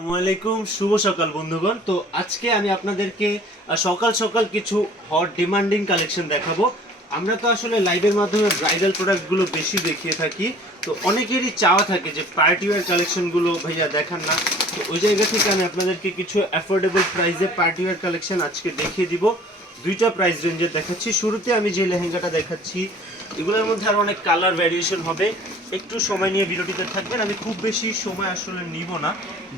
আসসালামু আলাইকুম, শুভ সকাল বন্ধুগণ। তো আজকে আমি আপনাদেরকে সকাল সকাল কিছু হট ডিমান্ডিং কালেকশন দেখাবো। আমরা তো আসলে লাইভের মাধ্যমে ব্রাইডাল প্রোডাক্টগুলো বেশি দেখিয়ে থাকি, তো অনেকেরই চাওয়া থাকে যে পার্টি ওয়্যার কালেকশনগুলো ভাইয়া দেখান না। তো ওই জায়গা থেকে আমি আপনাদেরকে কিছু অ্যাফোর্ডেবল প্রাইসে পার্টি ওয়্যার কালেকশন আজকে দেখিয়ে দিব। দুইটা প্রাইস রেঞ্জের দেখাচ্ছি। শুরুতে আমি যে লেহেঙ্গাটা দেখাচ্ছি, এগুলোর মধ্যে আরও অনেক কালার ভ্যারিয়েশন হবে। একটু সময় নিয়ে ভিডিওটিতে থাকবেন, আমি খুব বেশি সময় আসলে নিব না,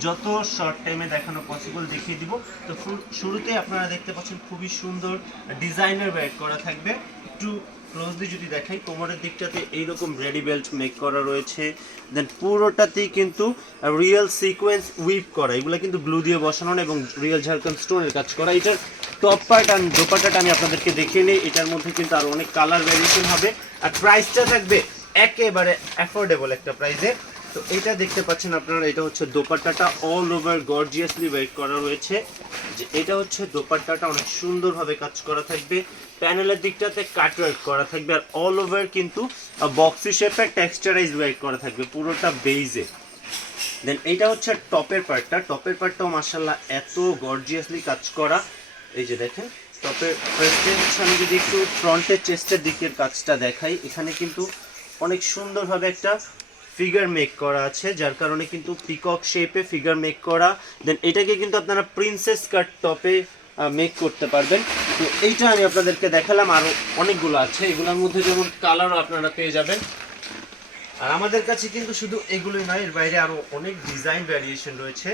যত শর্ট টাইমে দেখানো পসিবল দেখিয়ে দিব। তো শুরুতে আপনারা দেখতে পাচ্ছেন খুবই সুন্দর ডিজাইনার ওয়্যার করা থাকবে। একটু ক্লোজলি যদি দেখাই, কোমরের দিকটাতে এইরকম রেডি বেল্ট মেক করা রয়েছে। দেন পুরোটাতেই কিন্তু রিয়েল সিকোয়েন্স উইভ করা, এগুলো কিন্তু গ্লু দিয়ে বসানো এবং রিয়েল ঝাড়খন্ড স্টোনের কাজ করা। এটার টপ পার্ট আর দোপাট্টাটা আমি আপনাদেরকে দেখিয়ে নিই। এটার মধ্যে কিন্তু আরও অনেক কালার ভ্যারিয়েশন হবে, আর প্রাইসটা থাকবে একেবারে অ্যাফোর্ডেবল একটা প্রাইসে। তো এটা দেখতে পাচ্ছেন আপনারা, এটা হচ্ছে দোপাট্টাটা অল ওভার গর্জিয়াসলি ওয়েট করা রয়েছে। যে এটা হচ্ছে দোপাট্টাটা, অনেক সুন্দরভাবে কাজ করা থাকবে। প্যানেলের দিকটাতে কাট ওয়ার্ক করা থাকবে, আর অল ওভার কিন্তু বক্সি শেপের টেক্সচারাইজ ওয়ার্ক করা থাকবে পুরোটা বেইজে। দেন এইটা হচ্ছে টপের পার্টটাও মাশাআল্লাহ এত গর্জিয়াসলি কাজ করা। এই যে দেখেন টপের ফার্স্টে হচ্ছে, আমি যদি একটু ফ্রন্টের চেস্টের দিকের কাজটা দেখাই, এখানে কিন্তু অনেক সুন্দরভাবে একটা ফিগার মেক করা আছে, যার কারণে কিন্তু পিকক শেপে ফিগার মেক করা। দেন এটাকে কিন্তু আপনারা প্রিন্সেস কাট টপে মেক করতে পারবেন। তো এইটা আমি আপনাদেরকে দেখালাম, আরও অনেকগুলো আছে, এগুলোর মধ্যে যেমন কালারও আপনারা পেয়ে যাবেন। আর আমাদের কাছে কিন্তু শুধু এগুলোই নয়, এর বাইরে আরও অনেক ডিজাইন ভ্যারিয়েশন রয়েছে।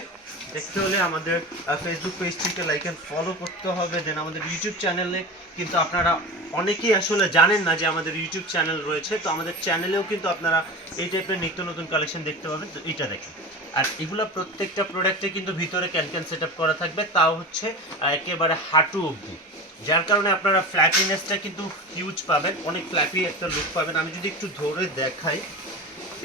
দেখতে হলে আমাদের ফেসবুক পেজটিকে লাইক অ্যান্ড ফলো করতে হবে। দেন আমাদের ইউটিউব চ্যানেলে কিন্তু আপনারা অনেকেই আসলে জানেন না যে আমাদের ইউটিউব চ্যানেল রয়েছে, তো আমাদের চ্যানেলেও কিন্তু আপনারা এই টাইপের নিত্য নতুন কালেকশন দেখতে পাবেন। তো এটা দেখেন, আর এগুলো প্রত্যেকটা প্রোডাক্টে কিন্তু ভিতরে ক্যান সেট আপ করা থাকবে, তাও হচ্ছে একেবারে হাঁটু অবধি, যার কারণে আপনারা ফ্ল্যাপিনেসটা কিন্তু হিউজ পাবেন, অনেক ফ্ল্যাপি একটা লুক পাবেন। আমি যদি একটু ধরে দেখাই,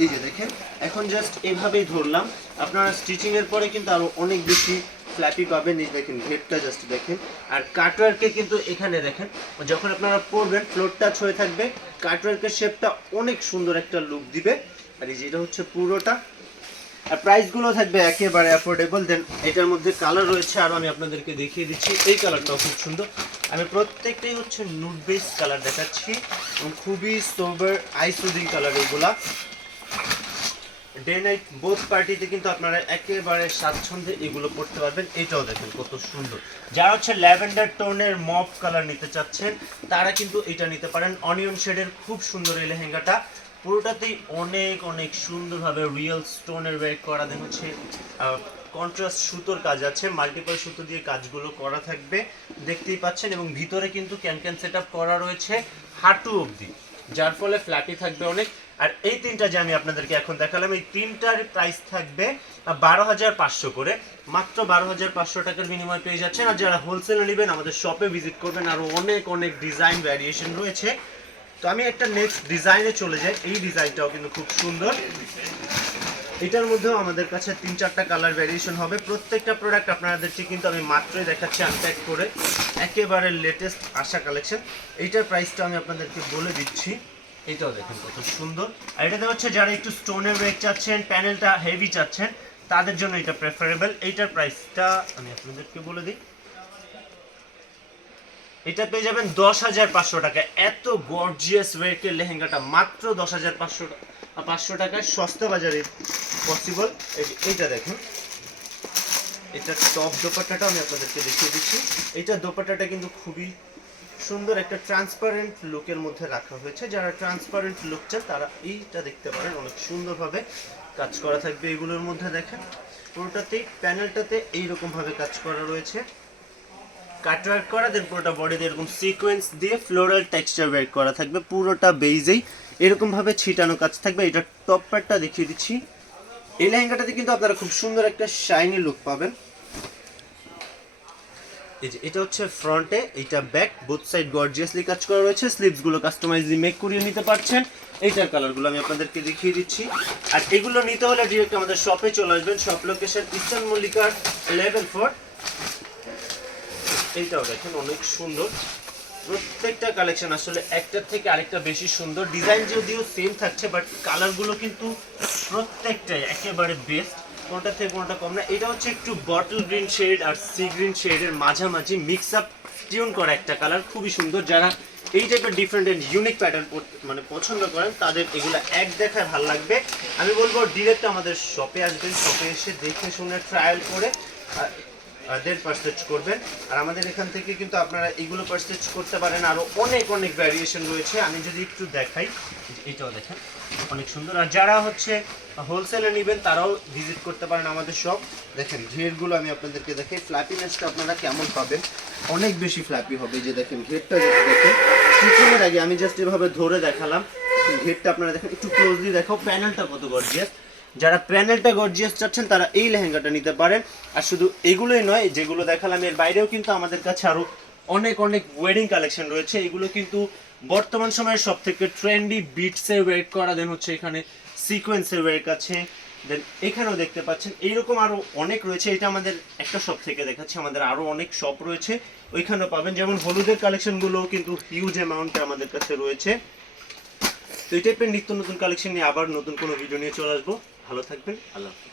এই যে দেখেন এখন জাস্ট এভাবেই ধরলাম, আপনারা স্টিচিং এর পরে কিন্তু আরো অনেক বেশি ফ্ল্যাপি পাবেন। এই দেখেন ঘেরটা জাস্ট দেখেন, আর কাটওয়ার্কে কিন্তু এখানে দেখেন যখন আপনারা পরবেন ফ্লোর টাচ হয়ে থাকবে, কাটওয়ার্কের শেপটা অনেক সুন্দর একটা লুক দিবে। আর এই যেটা হচ্ছে পুরোটা, আর প্রাইসগুলো থাকবে একেবারে অ্যাফোর্ডেবল। দেন এটার মধ্যে কালার রয়েছে, আর আমি আপনাদেরকে দেখিয়ে দিচ্ছি। এই কালারটাও খুব সুন্দর, আমি প্রত্যেকটাই হচ্ছে নুড বেস কালার দেখাচ্ছি এবং খুবই সোবার আই সুদিং কালার। এগুলা ডে নাইট বোথ পার্টিতে কিন্তু আপনারা একেবারে স্বাচ্ছন্দ্যে এগুলো পড়তে পারবেন। এটাও দেখেন কত সুন্দর, যারা হচ্ছে ল্যাভেন্ডার টোনের মফ কালার নিতে চাচ্ছেন তারা কিন্তু এটা নিতে পারেন। অনিয়ন শেডের খুব সুন্দর এই লেহেঙ্গাটা, পুরোটাতেই অনেক অনেক সুন্দরভাবে রিয়েল স্টোনের ওয়ার্ক করা। দেন হচ্ছে কন্ট্রাস্ট সুতোর কাজ আছে, মাল্টিপল সুতো দিয়ে কাজগুলো করা থাকবে দেখতেই পাচ্ছেন, এবং ভিতরে কিন্তু ক্যান সেট আপ করা রয়েছে হাঁটু অবধি, যার ফলে ফ্ল্যাপি থাকবে অনেক। আর এই তিনটা যে আমি আপনাদেরকে এখন দেখালাম, এই তিনটার প্রাইস থাকবে 12,500 করে, মাত্র 12,500 টাকার বিনিময়ে পেয়ে যাচ্ছেন। আর যারা হোলসেলে নেবেন আমাদের শপে ভিজিট করবেন, আরও অনেক অনেক ডিজাইন ভ্যারিয়েশন রয়েছে। তো আমি একটা নেক্সট ডিজাইনে চলে যাই। এই ডিজাইনটাও কিন্তু খুব সুন্দর, এটার মধ্যেও আমাদের কাছে 3-4টা কালার ভ্যারিয়েশন হবে। প্রত্যেকটা প্রোডাক্ট আপনাদেরকে কিন্তু আমি মাত্রই দেখাচ্ছি আনপ্যাক করে, একেবারে লেটেস্ট আসা কালেকশন। এইটার প্রাইসটা আমি আপনাদেরকে বলে দিচ্ছি। এটাও দেখেন কত সুন্দর, আর এটাতে হচ্ছে যারা একটু স্টোনের ওয়ার্ক চাচ্ছেন, প্যানেলটা হেভি চাচ্ছেন, তাদের জন্য এটা প্রেফারেবল। এইটার প্রাইসটা আমি আপনাদেরকে বলে দিই, এটা পেয়ে যাবেন 10,500 টাকা। এত গর্জিয়াস ওয়ার্কের লেহেঙ্গাটা মাত্র 10,500 টাকায় সস্তা বাজারে পসিবল। এইটা দেখুন, এটা টপ দোপাট্টাটাও আমি আপনাদেরকে দেখিয়ে দিচ্ছি। এইটা দোপাট্টাটা কিন্তু খুবই সুন্দর একটা ট্রান্সপারেন্ট লুকের মধ্যে রাখা হয়েছে, যারা ট্রান্সপারেন্ট লুক চান তারা এইটা দেখতে পারেন, অনেক সুন্দরভাবে কাজ করা থাকবে এগুলোর মধ্যে। দেখেন পুরোটাতেই প্যানেলটাতে এইরকমভাবে কাজ করা রয়েছে, কাটওয়ার্ক করা। দেন পুরোটা বডিতে এরকম সিকোয়েন্স দিয়ে ফ্লোরাল টেক্সচার ওয়ার্ক করা থাকবে, পুরোটা বেইজেই এরকমভাবে ছিটানো কাজ থাকবে। এটা টপ পার্টটা দেখিয়ে দিচ্ছি। এই লেহেঙ্গাটাতে কিন্তু আপনারা খুব সুন্দর একটা শাইনি লুক পাবেন। এই যে এটা হচ্ছে ফ্রন্টে, এইটা ব্যাক, বোথ সাইড গর্জিয়াসলি কাজ করা রয়েছে। স্লিভসগুলো কাস্টমাইজলি মেক করিয়ে নিতে পারছেন। এইটার কালারগুলো আমি আপনাদেরকে দেখিয়ে দিচ্ছি। আর এগুলো নিতে হলে ডিরেক্ট আমাদের শপে চলে আসবেন। শপ লোকেশন ইস্টার্ন মল্লিকার লেভেল 4। এইটাও দেখেন অনেক সুন্দর, প্রত্যেকটা কালেকশন আসলে একটার থেকে আরেকটা বেশি সুন্দর। ডিজাইন যদিও সেম থাকছে, বাট কালারগুলো কিন্তু প্রত্যেকটাই একেবারে বেস্ট। কোনটা থেকে কোনটা কম না। এটা হচ্ছে একটু বটল গ্রিন শেড আর সি গ্রিন শেডের মাঝামাঝি মিক্স আপ টিউন করা একটা কালার, খুবই সুন্দর। যারা এই টাইপের ডিফারেন্ট এন্ড ইউনিক প্যাটার্ন মানে পছন্দ করেন তাদের এগুলো এক দেখায় ভালো লাগবে। আমি বলবো ডিরেক্ট আমাদের শপে আসবেন, শপে এসে দেখে শুনে ট্রায়াল করে দেন পারচেজ করবেন। আর আমাদের এখান থেকে কিন্তু আপনারা এগুলো পারচেজ করতে পারেন, আরও অনেক অনেক ভ্যারিয়েশন রয়েছে। আমি যদি একটু দেখাই, এটাও দেখেন অনেক সুন্দর। আর যারা হচ্ছে হোলসেলে নেবেন তারাও ভিজিট করতে পারেন আমাদের শপ। দেখেন ঘেরগুলো আমি আপনাদেরকে দেখাই, ফ্ল্যাপিনেসটা আপনারা কেমন পাবেন, অনেক বেশি ফ্ল্যাপি হবে। যে দেখেন ঘেরটা যদি দেখেন, স্টিচিংয়ের আগে আমি জাস্ট এভাবে ধরে দেখালাম, ঘেরটা আপনারা দেখেন, একটু ক্লোজলি দেখাও প্যানেলটা কত গর্জিয়াস। যারা প্যানেলটা গর্জিয়াস চাচ্ছেন তারা এই লেহেঙ্গাটা নিতে পারেন। আর শুধু এগুলোই নয়, যেগুলো দেখালাম এর বাইরেও কিন্তু আমাদের কাছে আরও অনেক অনেক ওয়েডিং কালেকশন রয়েছে। এগুলো কিন্তু বর্তমান সময়ের সব থেকে ট্রেন্ডি বিটসের ওয়েট করা, দেন হচ্ছে এখানে সিকোয়েন্সের ওয়েট আছে, দেন এখানেও দেখতে পাচ্ছেন এইরকম আরও অনেক রয়েছে। এটা আমাদের একটা শপ থেকে দেখাচ্ছি, আমাদের আরও অনেক শপ রয়েছে, ওইখানেও পাবেন। যেমন হলুদের কালেকশনগুলোও কিন্তু হিউজ অ্যামাউন্টে আমাদের কাছে রয়েছে। তো এই টাইপের নিত্য নতুন কালেকশন নিয়ে আবার নতুন কোনো ভিডিও নিয়ে চলে আসবো। ভালো থাকবেন, আল্লাহ হাফেজ।